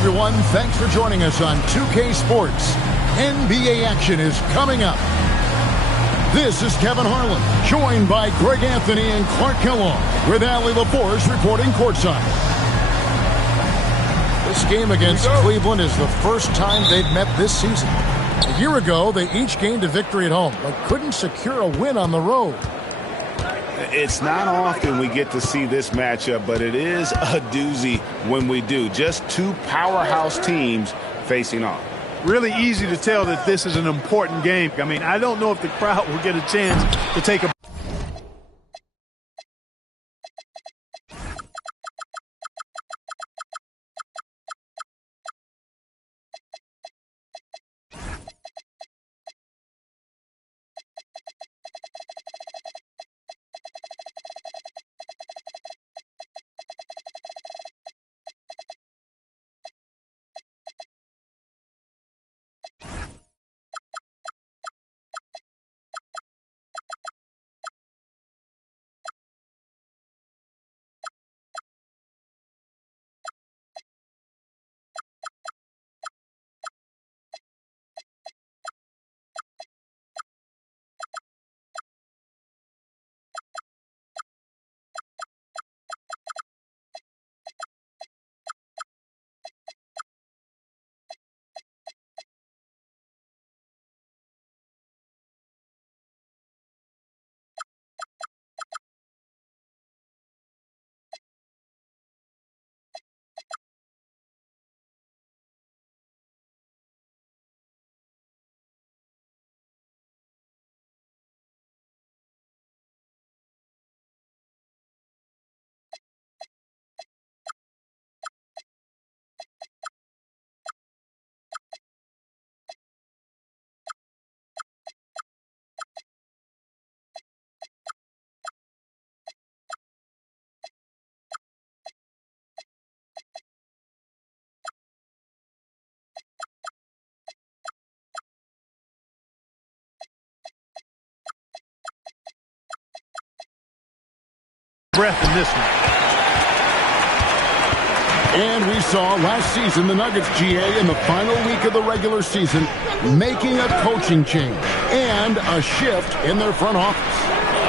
Everyone, thanks for joining us on 2K Sports. NBA action is coming up. This is Kevin Harlan, joined by Greg Anthony and Clark Kellogg, with Allie LaForce reporting courtside. This game against Cleveland is the first time they've met this season. A year ago, they each gained a victory at home, but couldn't secure a win on the road. It's not often we get to see this matchup, but it is a doozy when we do. Just two powerhouse teams facing off. Really easy to tell that this is an important game. I mean, I don't know if the crowd will get a chance to take a breath in this one. And we saw last season the Nuggets, GA, in the final week of the regular season, making a coaching change and a shift in their front office.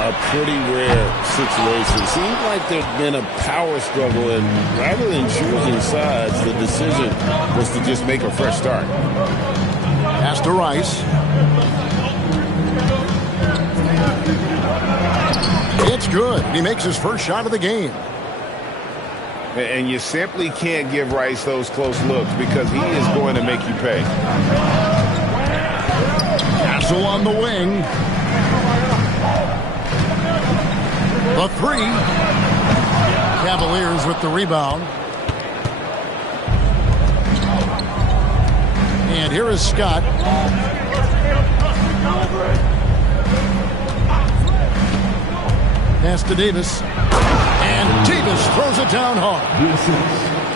A pretty rare situation. Seems like there's been a power struggle, and rather than choosing sides, the decision was to just make a fresh start. Pass to Rice. It's good. He makes his first shot of the game. And you simply can't give Rice those close looks because he is going to make you pay. Castle on the wing. The three. Cavaliers with the rebound. And here is Scott. Pass to Davis. And Davis throws it down hard.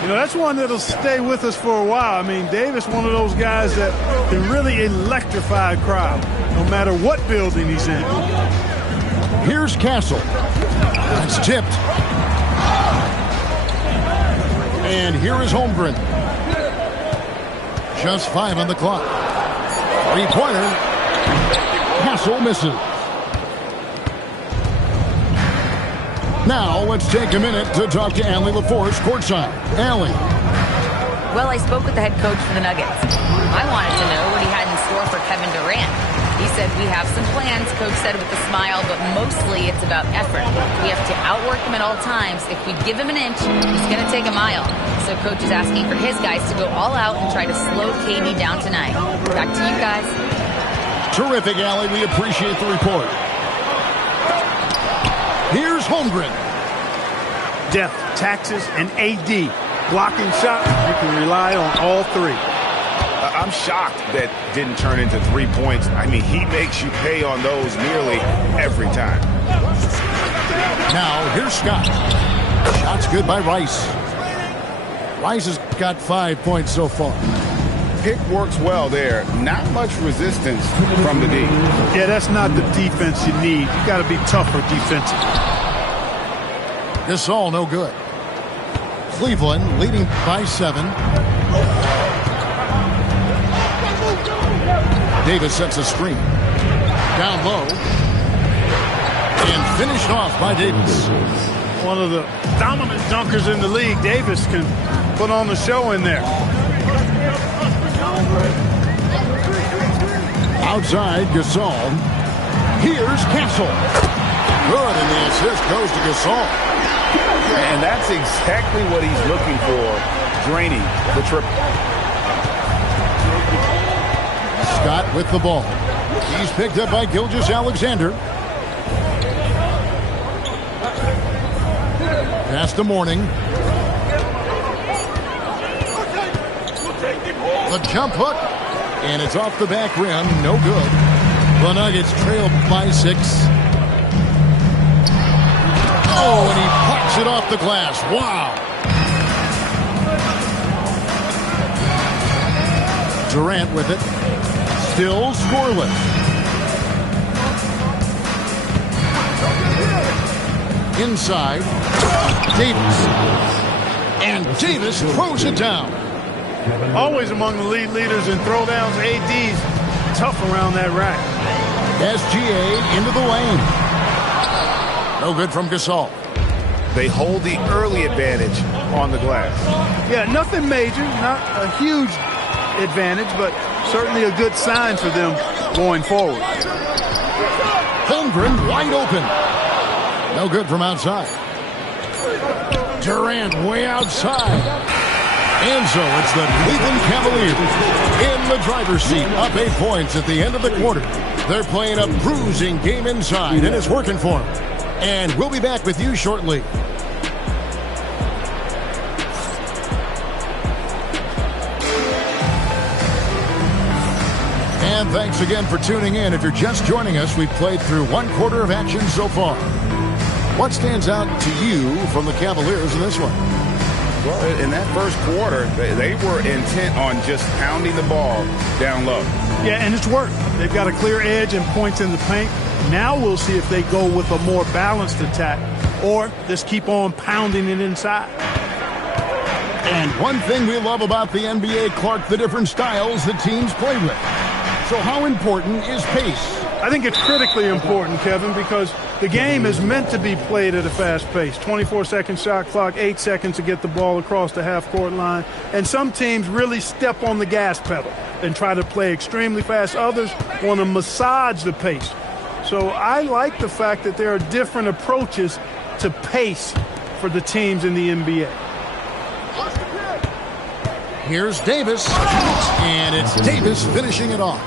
You know, that's one that'll stay with us for a while. I mean, Davis, one of those guys that can really electrify a crowd, no matter what building he's in. Here's Castle. It's tipped. And here is Holmgren. Just 5 on the clock. Three-pointer. Castle misses. Now, let's take a minute to talk to Allie LaForce courtside. Allie. Well, I spoke with the head coach for the Nuggets. I wanted to know what he had in store for Kevin Durant. He said, we have some plans, Coach said with a smile, but mostly it's about effort. We have to outwork him at all times. If we give him an inch, he's going to take a mile. So Coach is asking for his guys to go all out and try to slow KD down tonight. Back to you guys. Terrific, Allie. We appreciate the report. Here's Holmgren. Depth, taxes, and AD. Blocking shots, you can rely on all three. I'm shocked that didn't turn into 3 points. I mean, he makes you pay on those nearly every time. Now, here's Scott. Shot's good by Rice. Rice has got 5 points so far. Pick works well there. Not much resistance from the D. Yeah, that's not the defense you need. You got to be tougher defensively. Gasol, no good. Cleveland leading by 7. Davis sets a screen. Down low. And finished off by Davis. One of the dominant dunkers in the league. Davis can put on the show in there. Outside, Gasol. Here's Castle. Good, and the assist goes to Gasol. And that's exactly what he's looking for, draining the triple. Scott with the ball. He's picked up by Gilgeous-Alexander. Pass to Mourning. The jump hook. And it's off the back rim. No good. The Nuggets trail by 6. Oh, and he pops it off the glass. Wow. Durant with it. Still scoreless. Inside. Davis. And Davis throws it down. Always among the lead leaders in throwdowns. AD's tough around that rack. SGA into the lane. No good from Gasol. They hold the early advantage on the glass. Yeah, nothing major, not a huge advantage, but certainly a good sign for them going forward. Holmgren wide open. No good from outside. Durant way outside. And so it's the Cleveland Cavaliers in the driver's seat, up 8 points at the end of the quarter. They're playing a bruising game inside, and it's working for them. And we'll be back with you shortly. And thanks again for tuning in. If you're just joining us, we've played through 1 quarter of action so far. What stands out to you from the Cavaliers in this one? Well, in that first quarter, they were intent on just pounding the ball down low. Yeah, and it's worked. They've got a clear edge and points in the paint. Now we'll see if they go with a more balanced attack or just keep on pounding it inside. And one thing we love about the NBA, Clark, the different styles that teams play with. So how important is pace? I think it's critically important, Kevin, because the game is meant to be played at a fast pace. 24-second shot clock, 8 seconds to get the ball across the half-court line. And some teams really step on the gas pedal and try to play extremely fast. Others want to massage the pace. So I like the fact that there are different approaches to pace for the teams in the NBA. Here's Davis, and it's Davis finishing it off.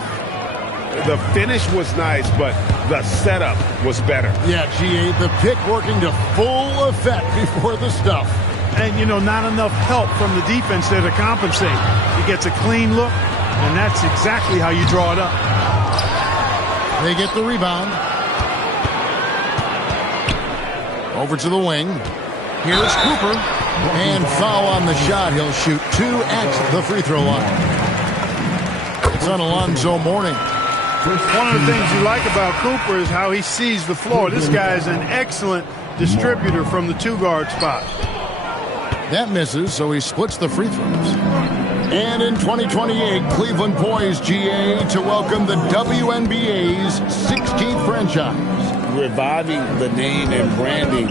The finish was nice, but the setup was better. Yeah, GA, the pick working to full effect before the stuff. And, you know, not enough help from the defense there to compensate. He gets a clean look, and that's exactly how you draw it up. They get the rebound. Over to the wing. Here's Cooper. And foul on the shot. He'll shoot 2 at the free throw line. It's on Alonzo Mourning. One of the things you like about Cooper is how he sees the floor. This guy is an excellent distributor from the 2-guard spot. That misses, so he splits the free throws. And in 2028, Cleveland poised, GA, to welcome the WNBA's 16th franchise. reviving the name and branding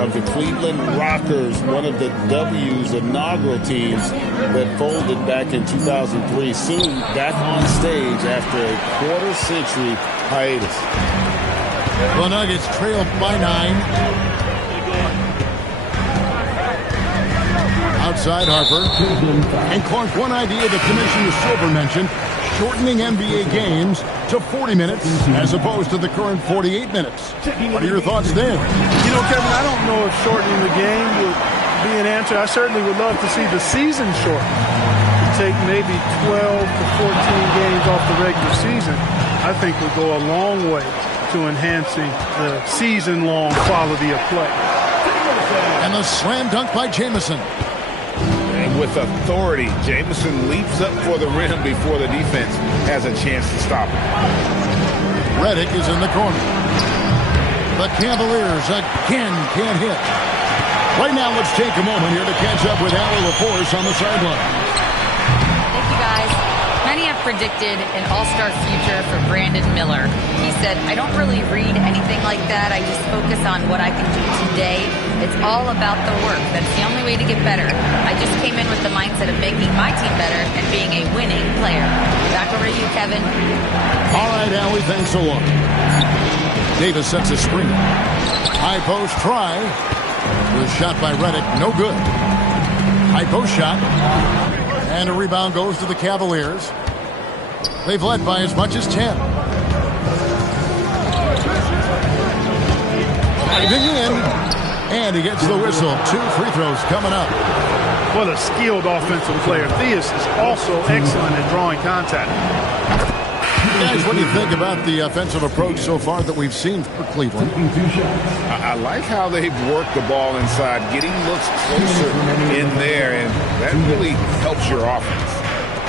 of the Cleveland Rockers, one of the W's inaugural teams that folded back in 2003, soon back on stage after a quarter-century hiatus. The Nuggets trail by 9. Outside Harper. And Clark, one idea the Commissioner Silver mentioned, shortening NBA games to 40 minutes as opposed to the current 48 minutes. What are your thoughts there? You know, Kevin, I don't know if shortening the game would be an answer. I certainly would love to see the season shortened. Take maybe 12 to 14 games off the regular season. I think would go a long way to enhancing the season-long quality of play. And the slam dunk by Jamison. And with authority, Jamison leaps up for the rim before the defense has a chance to stop him. Redick is in the corner. The Cavaliers again can't hit. Right now, let's take a moment here to catch up with Allie LaForce on the sideline. Thank you, guys. Many have predicted an all-star future for Brandon Miller. He said, I don't really read anything like that. I just focus on what I can do today. It's all about the work. That's the only way to get better. I just came in with the mindset of making my team better and being a winning player. Back over to you, Kevin. All right, Allie, thanks a lot. Davis sets a screen. High post try. The shot by Redick, no good. High post shot. And a rebound goes to the Cavaliers. They've led by as much as 10. Diving in. And he gets the whistle. 2 free throws coming up. What a skilled offensive player. Theus is also excellent at drawing contact. Guys, what do you think about the offensive approach so far that we've seen for Cleveland? I like how they've worked the ball inside, getting looks closer in there, and that really helps your offense.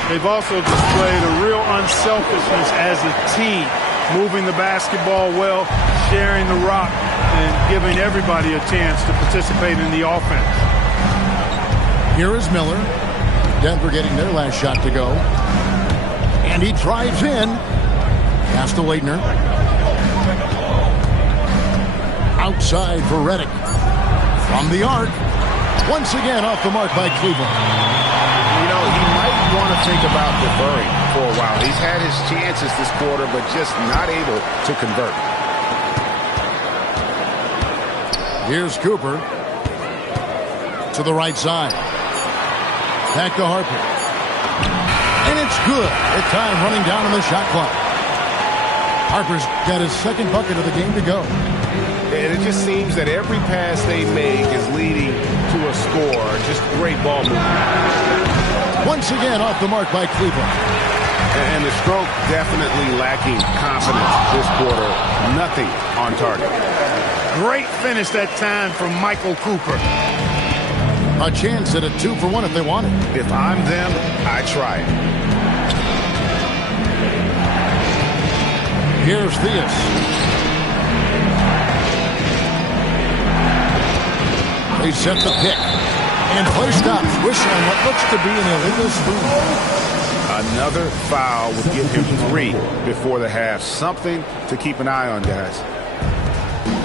They've also displayed a real unselfishness as a team, moving the basketball well, sharing the rock, and giving everybody a chance to participate in the offense. Here is Miller. Denver getting their last shot to go. And he drives in. Pass to Leitner. Outside for Redick. From the arc. Once again off the mark by Cleveland. You know, he might want to think about deferring for a while. He's had his chances this quarter, but just not able to convert. Here's Cooper. To the right side. Back to Harper. And it's good. With time running down on the shot clock. Harper's got his second bucket of the game to go. And it just seems that every pass they make is leading to a score. Just great ball movement. Once again off the mark by Cleveland. And the stroke definitely lacking confidence this quarter. Nothing on target. Great finish that time from Michael Cooper. A chance at a 2-for-1 if they want it. If I'm them, I try it. Here's Theus. They set the pick. And play stops. Whistling what looks to be an illegal spoon. Another foul would give him 3 before the half. Something to keep an eye on, guys.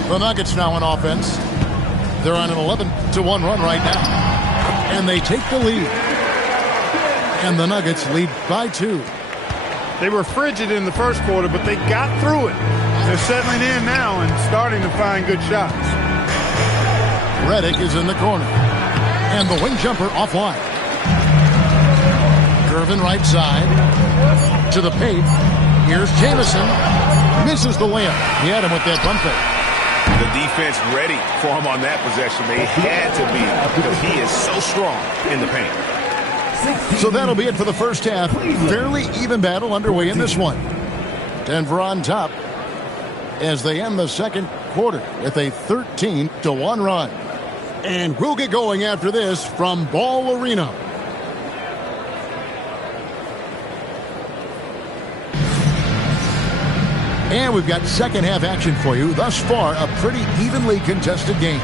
The Nuggets now on offense. They're on an 11-1 run right now. And they take the lead. And the Nuggets lead by 2. They were frigid in the first quarter, but they got through it. They're settling in now and starting to find good shots. Redick is in the corner. And the wing jumper offline. Irvin right side. To the paint. Here's Jamison. Misses the layup. He had him with that bump fake. The defense ready for him on that possession. They had to be because he is so strong in the paint. So that'll be it for the first half. Fairly even battle underway in this one. Denver on top as they end the second quarter with a 13-1 run. And we'll get going after this from Ball Arena. And we've got second half action for you. Thus far, a pretty evenly contested game.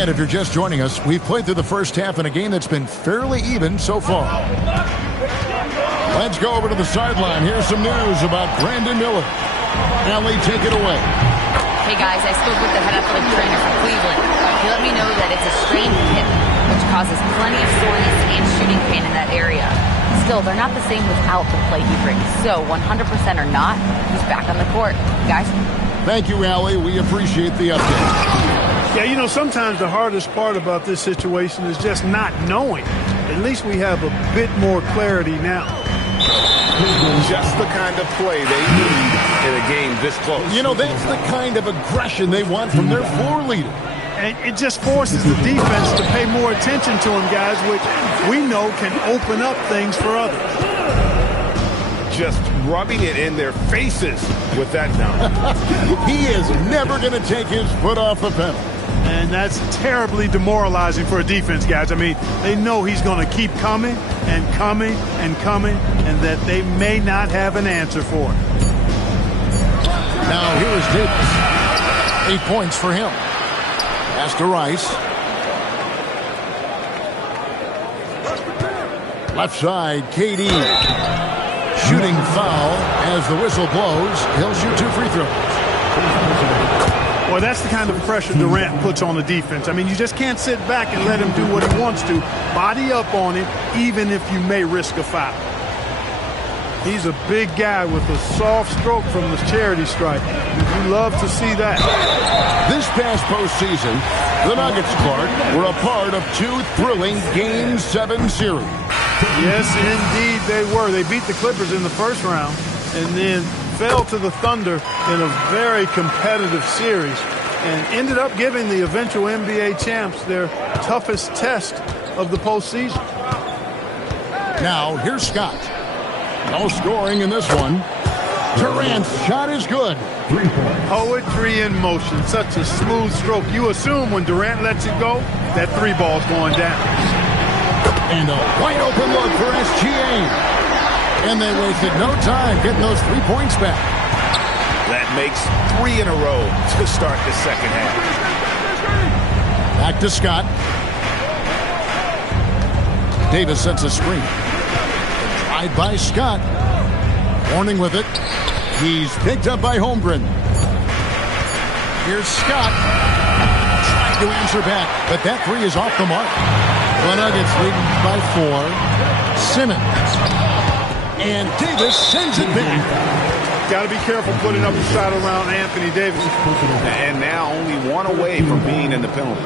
And if you're just joining us, we've played through the first half in a game that's been fairly even so far. Let's go over to the sideline. Here's some news about Brandon Miller. Allie, take it away. Hey, guys, I spoke with the head athletic trainer for Cleveland. He let me know that it's a strained hip, which causes plenty of soreness and shooting pain in that area. Still, they're not the same without the play he brings. So 100% or not, he's back on the court. Guys? Thank you, Allie. We appreciate the update. Yeah, you know, sometimes the hardest part about this situation is just not knowing. At least we have a bit more clarity now. Just the kind of play they need in a game this close. You know, that's the kind of aggression they want from their floor leader. And it just forces the defense to pay more attention to him, guys, which we know can open up things for others. Just rubbing it in their faces with that dunk. He is never going to take his foot off the pedal. And that's terribly demoralizing for a defense, guys. I mean, they know he's going to keep coming and coming and coming, and that they may not have an answer for it. Now here is Davis. 8 points for him. Pass to Rice. Left side, KD. Shooting foul as the whistle blows. He'll shoot 2 free throws. Well, that's the kind of pressure Durant puts on the defense. I mean, you just can't sit back and let him do what he wants to. Body up on him, even if you may risk a foul. He's a big guy with a soft stroke from the charity stripe. You love to see that. This past postseason, the Nuggets, Clark, were a part of 2 thrilling Game 7 series. Yes, indeed they were. They beat the Clippers in the first round and then fell to the Thunder in a very competitive series and ended up giving the eventual NBA champs their toughest test of the postseason. Now, here's Scott. No scoring in this one. Durant's shot is good. Poetry in motion. Such a smooth stroke. You assume when Durant lets it go, that 3 ball's going down. And a wide open look for SGA. And they wasted no time getting those 3 points back. That makes 3 in a row to start the second half. Back to Scott. Davis sets a screen. Tried by Scott. Warning with it. He's picked up by Holmgren. Here's Scott. Trying to answer back, but that 3 is off the mark. The Nuggets leading by 4. Simmons. And Davis sends it back. Got to be careful putting up a shot around Anthony Davis. And now only 1 away from being in the penalty.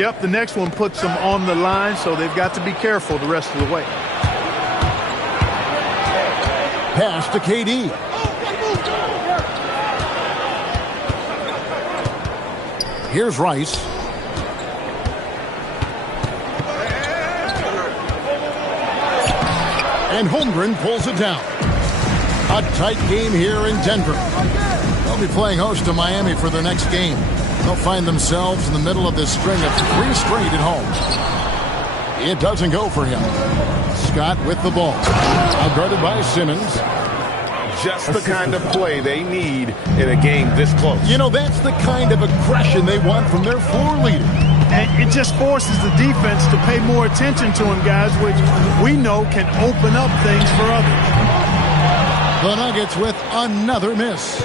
Yep, the next one puts them on the line, so they've got to be careful the rest of the way. Pass to KD. Here's Rice. And Holmgren pulls it down. A tight game here in Denver. They'll be playing host to Miami for their next game. They'll find themselves in the middle of this string of 3 straight at home. It doesn't go for him. Scott with the ball. Outguarded by Simmons. Just the kind of play they need in a game this close. You know, that's the kind of aggression they want from their floor leader. And it just forces the defense to pay more attention to him, guys, which we know can open up things for others. The Nuggets with another miss.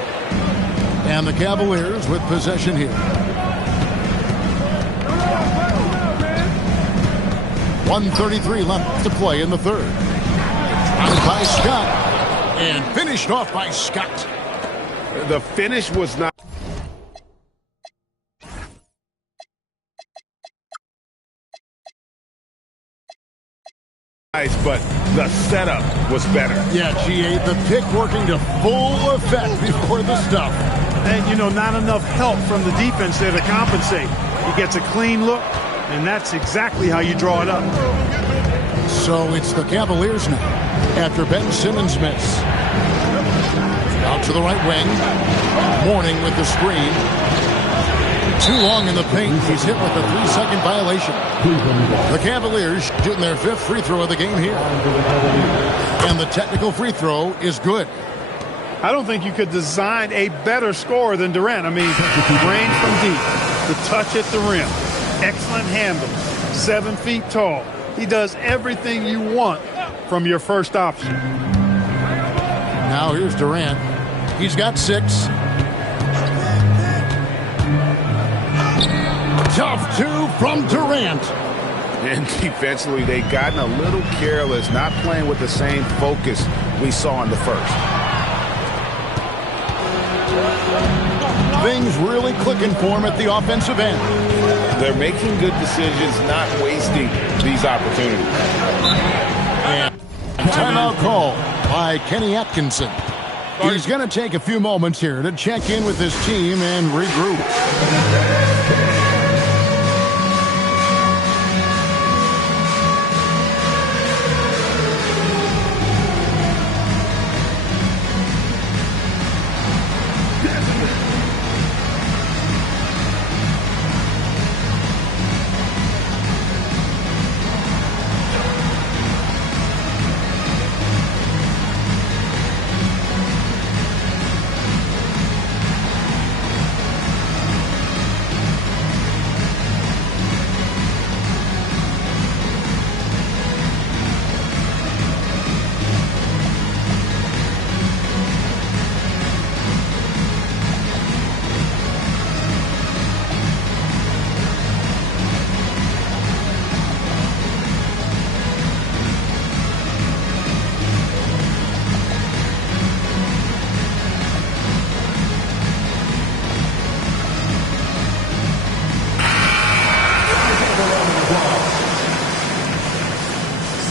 And the Cavaliers with possession here. 1:33 left to play in the third. Out by Scott. And finished off by Scott. The finish was not nice, but the setup was better. Yeah, GA, the pick working to full effect before the stuff. And, you know, not enough help from the defense there to compensate. He gets a clean look, and that's exactly how you draw it up. So it's the Cavaliers now after Ben Simmons' miss. Out to the right wing. Mourning with the screen. Too long in the paint. He's hit with a 3-second violation. The Cavaliers shooting their 5th free throw of the game here. And the technical free throw is good. I don't think you could design a better scorer than Durant. I mean, range from deep, the touch at the rim, Excellent handle. 7 feet tall. He does everything you want from your first option. Now here's Durant. He's got 6. Tough 2 from Durant. And defensively, they've gotten a little careless, not playing with the same focus we saw in the first. Things really clicking for him at the offensive end. They're making good decisions, not wasting these opportunities. And timeout call by Kenny Atkinson. He's going to take a few moments here to check in with his team and regroup.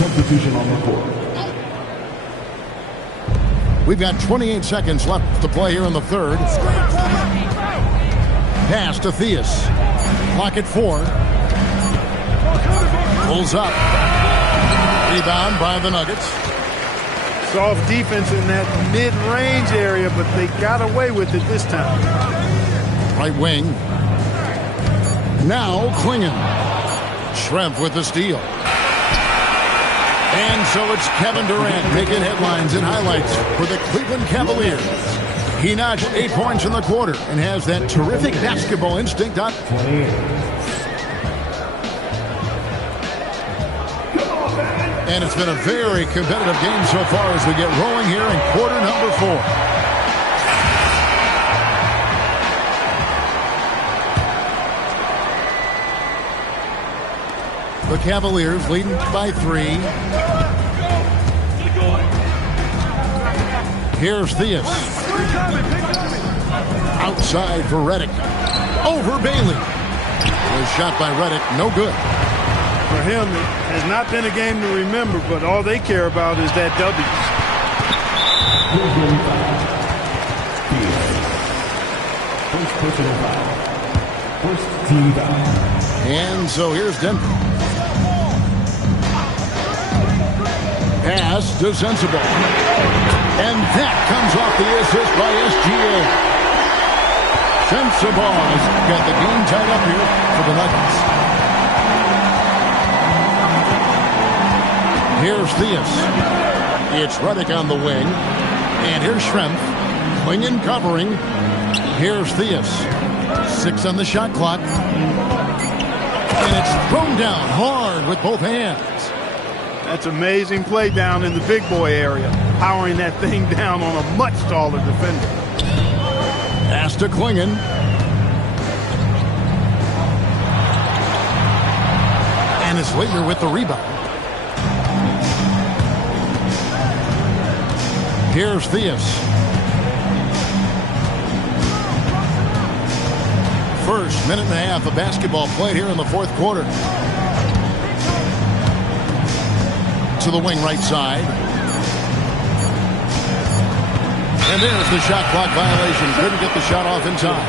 Substitution on the court. We've got 28 seconds left to play here in the third. Pass to Theus. Clock at 4. Pulls up. Rebound by the Nuggets. Soft defense in that mid-range area, but they got away with it this time. Right wing. Now Klingon. Schrempf with the steal. And so it's Kevin Durant making headlines and highlights for the Cleveland Cavaliers. He notched 8 points in the quarter and has that terrific basketball instinct on. And it's been a very competitive game so far as we get rolling here in quarter number 4. The Cavaliers leading by 3. Here's Theus. Outside for Redick. Over Bailey. Was shot by Redick. No good. For him, it has not been a game to remember, but all they care about is that W. First personal foul. First team foul. And so here's Denver. Pass to Sensible. And that comes off the assist by SGA. Sensible has got the game tied up here for the Nuggets. Here's Theus. It's Redick on the wing. And here's Schrempf. Klingon covering. Here's Theus. 6 on the shot clock. And it's thrown down hard with both hands. That's amazing play down in the big boy area. Powering that thing down on a much taller defender. Pass to Klingon. And it's Laettner with the rebound. Here's Theus. First minute and a half of basketball played here in the fourth quarter. To the wing right side. And there's the shot clock violation. Couldn't get the shot off in time.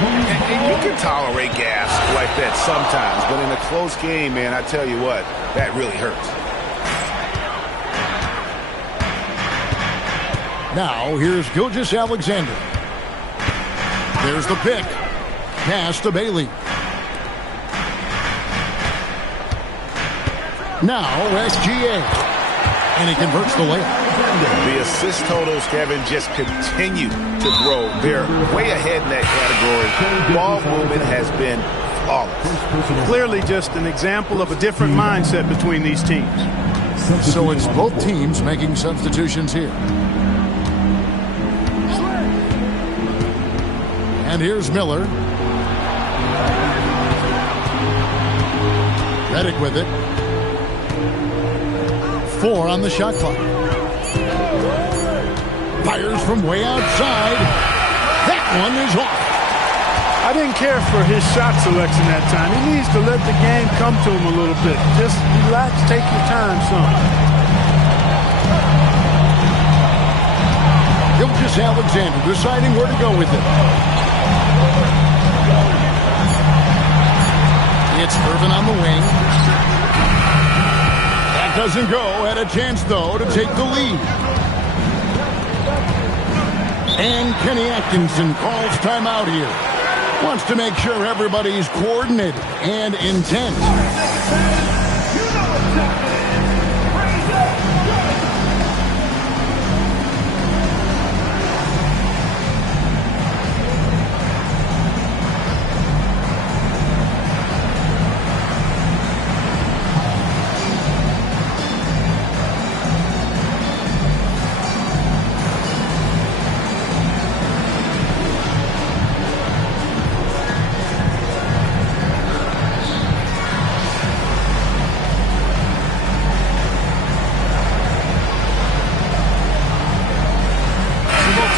And you can tolerate gas like that sometimes, but in a close game, man, I tell you what, that really hurts. Now, here's Gilgeous-Alexander. There's the pick. Pass to Bailey. Now, SGA. And he converts the layup. The assist totals, Kevin, just continue to grow. They're way ahead in that category. Ball movement has been flawless. Clearly just an example of a different mindset between these teams. So it's both teams making substitutions here. And here's Miller. Reddick with it. 4 on the shot clock. Fires from way outside. That one is off. I didn't care for his shot selection that time. He needs to let the game come to him a little bit. Just relax, take your time, son. Alexander deciding where to go with it. It's Irvin on the wing. That doesn't go. Had a chance, though, to take the lead. And Kenny Atkinson calls timeout here. Wants to make sure everybody's coordinated and intent.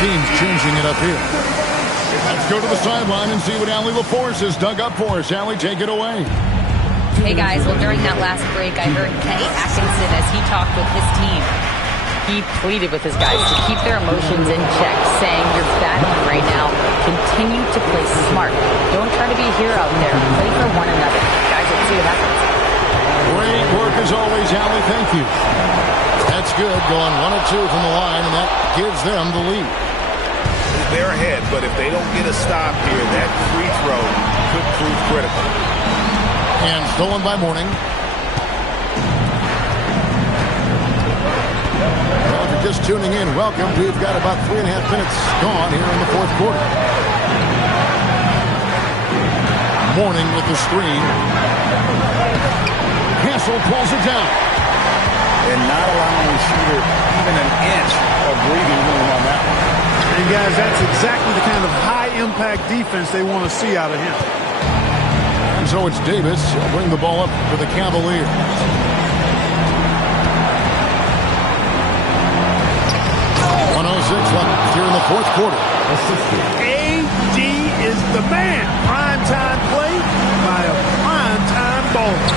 Teams changing it up here. Let's go to the sideline and see what Allie LaForce has dug up for us. Allie, take it away. Hey, guys. Well, during that last break, I heard Kenny Atkinson as he talked with his team. He pleaded with his guys to keep their emotions in check, saying, "You're battling right now. Continue to play smart. Don't try to be a hero out there. Play for one another." Guys, let's see what happens. Great work as always, Allie. Thank you. That's good. Going 1 of 2 from the line, and that gives them the lead. They're ahead, but if they don't get a stop here, that free throw could prove critical. And stolen by Mourning. Well, if you're just tuning in, welcome. We've got about 3.5 minutes gone here in the fourth quarter. Mourning with the screen. Castle pulls it down. And not allowing the shooter even an inch of breathing room on that one. And guys, that's exactly the kind of high-impact defense they want to see out of him. And so it's Davis. He'll bring the ball up for the Cavaliers. Left here in the fourth quarter. AD is the man. Primetime play by a primetime baller.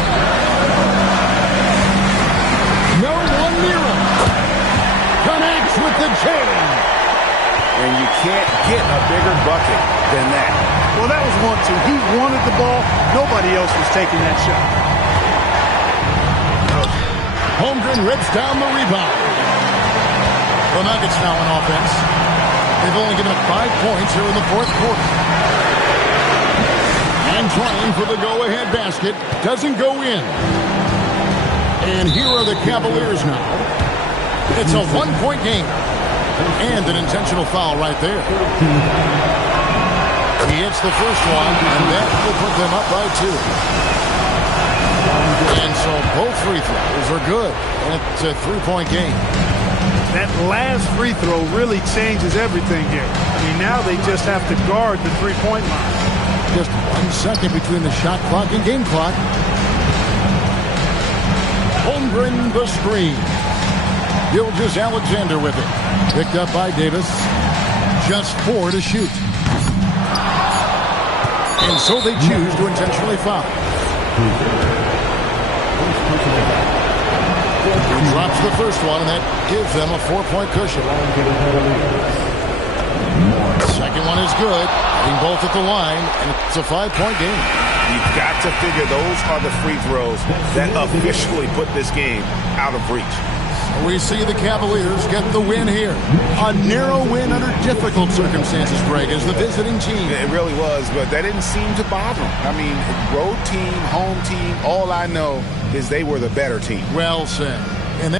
No one near him. Connects with the chain. And you can't get a bigger bucket than that. Well, that was 1-2. He wanted the ball. Nobody else was taking that shot. Holmgren rips down the rebound. The Nuggets now on offense. They've only given up 5 points here in the fourth quarter. And trying for the go-ahead basket. Doesn't go in. And here are the Cavaliers now. It's a 1-point game. And an intentional foul right there. He hits the first one, and that will put them up by 2. And so both free throws are good. And it's a 3-point game. That last free throw really changes everything here. I mean, now they just have to guard the three-point line. Just 1 second between the shot clock and game clock. Holmgren the screen. Gilgeous Alexander with it. Picked up by Davis. Just 4 to shoot. And so they choose to intentionally foul. He drops the first one, and that gives them a 4-point cushion. Second one is good. Hitting both at the line, and it's a 5-point game. You've got to figure those are the free throws that officially put this game out of reach. We see the Cavaliers get the win here. A narrow win under difficult circumstances, Greg, as the visiting team. It really was, but that didn't seem to bother them. I mean, road team, home team, all I know is they were the better team. Well said. And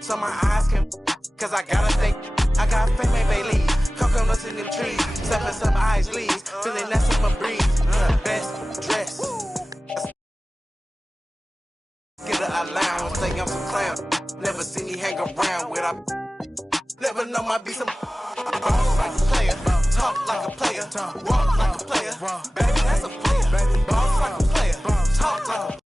so my eyes can, cause I gotta think, I got fame, they leave. Coconuts in them trees, stepping some eyes, leaves, feeling that's I lounge, say I'm some clown. Never see me hang around with I. Never know my be some. Boss like a player, talk like a player, walk like a player. Baby, that's a player. Boss like a player, talk like a